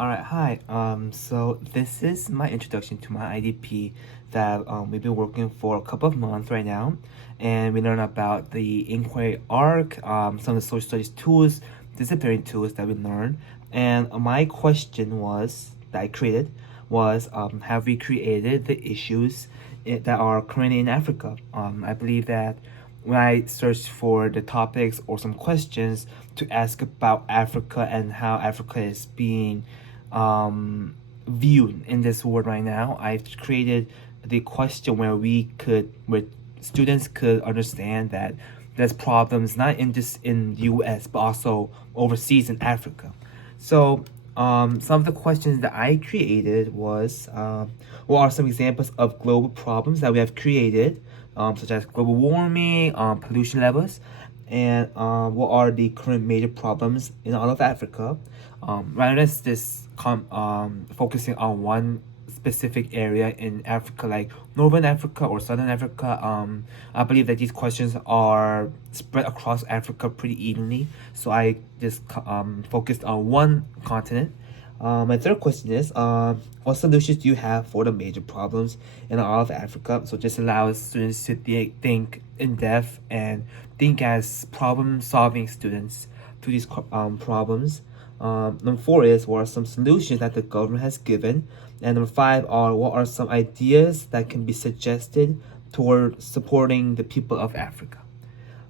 Alright, hi. So this is my introduction to my IDP that we've been working for a couple of months right now, and we learn about the inquiry arc, some of the social studies tools, disciplinary tools that we learned. And my question was that I created was, have we created the issues that are currently in Africa? I believe that when I search for the topics or some questions to ask about Africa and how Africa is being viewed in this world right now, I've created the question where students could understand that there's problems not in just in the U.S. but also overseas in Africa. So some of the questions that I created was, what are some examples of global problems that we have created, such as global warming, pollution levels, and what are the current major problems in all of Africa, rather than just focusing on one specific area in Africa, like Northern Africa or Southern Africa. I believe that these questions are spread across Africa pretty evenly, so I just focused on one continent. My third question is, what solutions do you have for the major problems in all of Africa? So just allows students to think in depth and think as problem-solving students to these problems. Number four is, what are some solutions that the government has given? And number five are, what are some ideas that can be suggested toward supporting the people of Africa?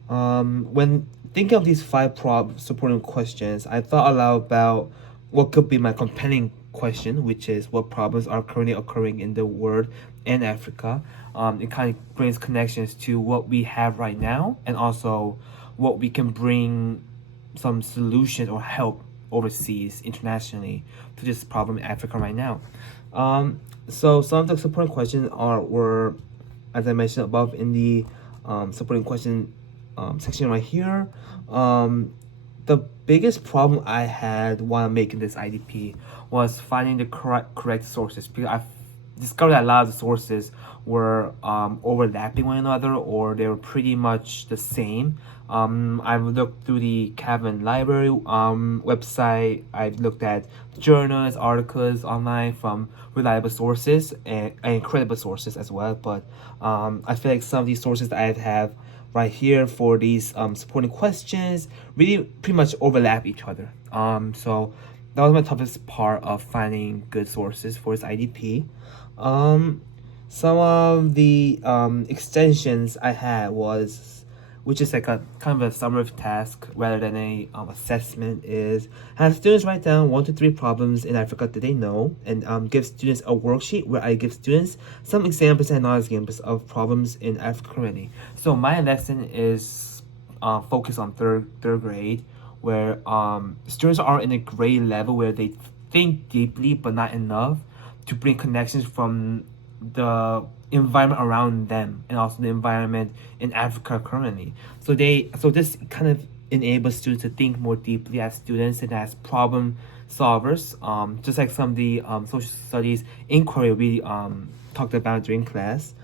When thinking of these five supporting questions, I thought a lot about what could be my companion question, which is what problems are currently occurring in the world and Africa. It kind of brings connections to what we have right now and also what we can bring some solution or help overseas internationally to this problem in Africa right now. So some of the supporting questions were, as I mentioned above in the supporting question section right here. The biggest problem I had while making this IDP was finding the correct sources, because I discovered that a lot of the sources were overlapping one another, or they were pretty much the same. I've looked through the Cavan Library website. I've looked at journals, articles online from reliable sources and credible sources as well. But I feel like some of these sources that I have right here for these supporting questions really pretty much overlap each other. So that was my toughest part of finding good sources for this IDP. Some of the extensions I had was, which is like a kind of a summative task rather than a assessment, is have students write down 1 to 3 problems in Africa that they know, and give students a worksheet where I give students some examples and non-examples of problems in Africa currently. So my lesson is focused on third grade, where students are in a grade level where they think deeply but not enough to bring connections from the environment around them and also the environment in Africa currently. So this kind of enables students to think more deeply as students and as problem solvers. Just like some of the social studies inquiry we talked about during class.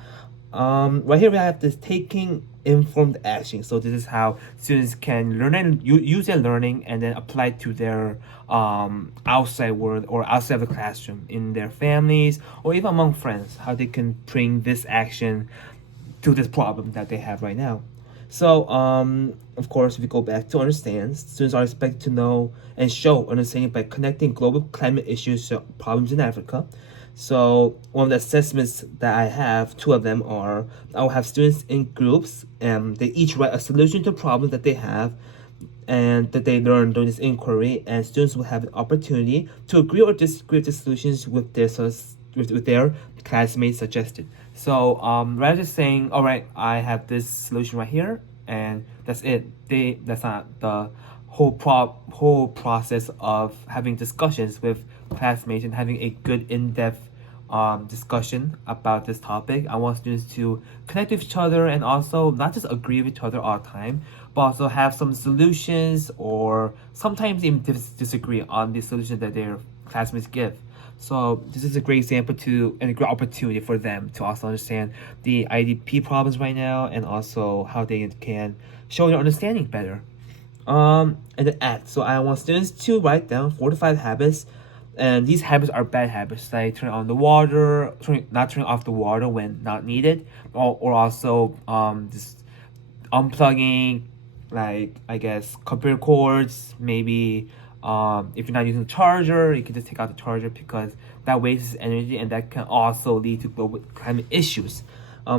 Right here we have this taking informed action. So this is how students can learn and use their learning and then apply it to their outside world or outside of the classroom, in their families or even among friends, how they can bring this action to this problem that they have right now. So, of course, if we go back to understand, students are expected to know and show understanding by connecting global climate issues to problems in Africa. So one of the assessments that I have, 2 of them are, I'll have students in groups and they each write a solution to a problem that they have and that they learn during this inquiry, and students will have an opportunity to agree or disagree with the solutions with their classmates suggested. So rather than saying, all right, I have this solution right here and that's it, that's not the whole process of having discussions with classmates and having a good in-depth discussion about this topic. I want students to connect with each other and also not just agree with each other all the time, but also have some solutions or sometimes even disagree on the solution that their classmates give. So this is a great example and a great opportunity for them to also understand the IDP problems right now and also how they can show their understanding better. And then act. So I want students to write down 4 to 5 habits And these habits are bad habits, like turning on the water, not turning off the water when not needed, or also just unplugging, like I guess computer cords. Maybe if you're not using a charger, you can just take out the charger because that wastes energy, and that can also lead to global climate issues. I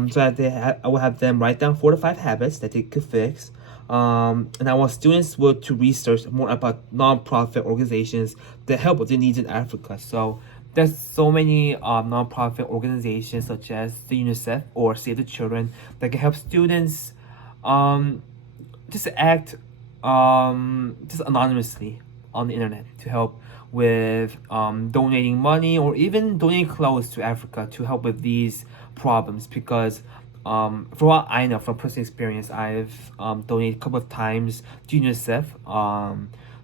will have them write down 4 to 5 habits that they could fix. And I want students to research more about nonprofit organizations that help with the needs in Africa. So there's so many nonprofit organizations such as the UNICEF or Save the Children that can help students just act just anonymously on the internet to help with donating money or even donating clothes to Africa to help with these problems. Because for what I know from personal experience, I've donated a couple of times to UNICEF.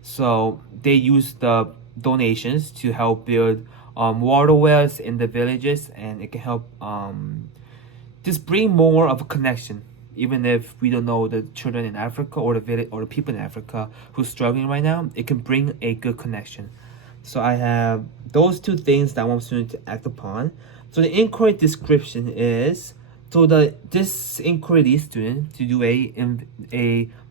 So they use the donations to help build water wells in the villages, and it can help just bring more of a connection. Even if we don't know the children in Africa or the village or the people in Africa who's struggling right now, it can bring a good connection. So I have those 2 things that I want students to act upon. So the inquiry description is this inquiry leads students to do a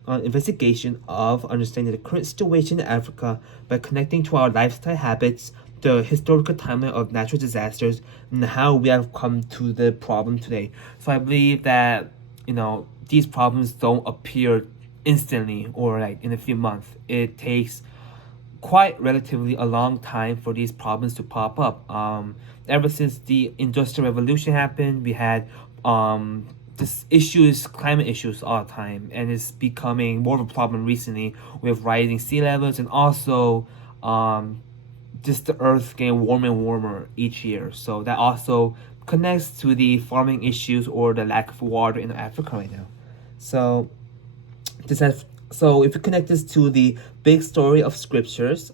investigation of understanding the current situation in Africa by connecting to our lifestyle habits, the historical timeline of natural disasters, and how we have come to the problem today. So I believe that these problems don't appear instantly or like in a few months. It takes quite relatively a long time for these problems to pop up. Ever since the Industrial Revolution happened, we had climate issues all the time, and it's becoming more of a problem recently with rising sea levels, and also just the earth getting warmer and warmer each year. So that also connects to the farming issues or the lack of water in Africa right now. So if you connect this to the big story of scriptures,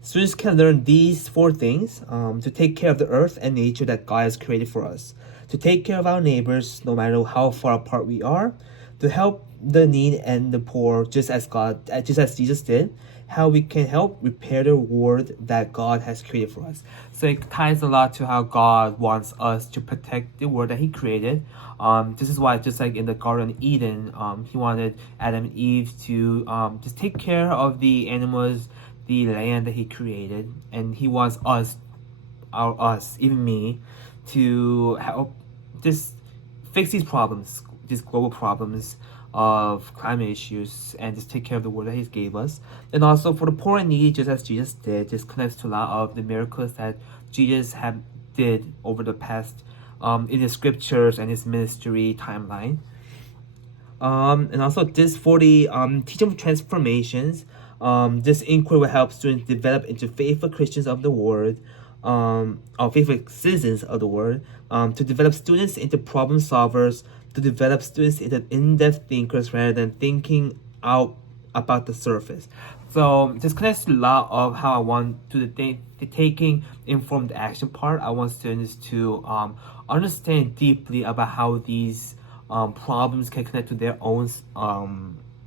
students can learn these 4 things: to take care of the earth and nature that God has created for us, to take care of our neighbors no matter how far apart we are, to help the needy and the poor just as Jesus did, how we can help repair the world that God has created for us. So it ties a lot to how God wants us to protect the world that He created. This is why, just like in the Garden of Eden, He wanted Adam and Eve to just take care of the animals, the land that He created, and He wants us, even me, to help just fix these problems, these global problems of climate issues, and just take care of the world that He gave us. And also for the poor and needy, just as Jesus did. This connects to a lot of the miracles that Jesus did over the past in the scriptures and His ministry timeline. And also this for the teaching of transformations. This inquiry will help students develop into faithful Christians of the Word, or faithful citizens of the Word, to develop students into problem solvers, to develop students into in-depth thinkers rather than thinking out about the surface. So this connects to a lot of how I want to the taking informed action part. I want students to understand deeply about how these problems can connect to their own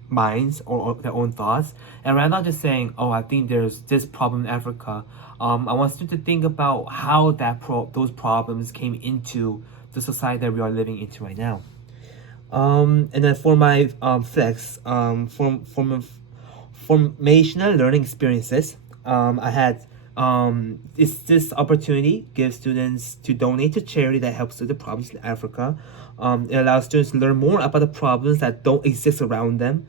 minds or their own thoughts, and rather not just saying, "Oh, I think there's this problem in Africa." I want students to think about how those problems came into the society that we are living into right now. And then for my flex formational learning experiences, I had this opportunity gives students to donate to charity that helps with the problems in Africa. It allows students to learn more about the problems that don't exist around them.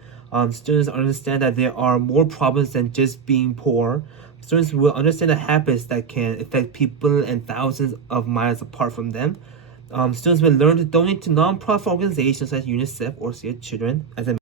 Students understand that there are more problems than just being poor. Students will understand the habits that can affect people and thousands of miles apart from them. Students will learn to donate to non-profit organizations like UNICEF or Save the Children, as I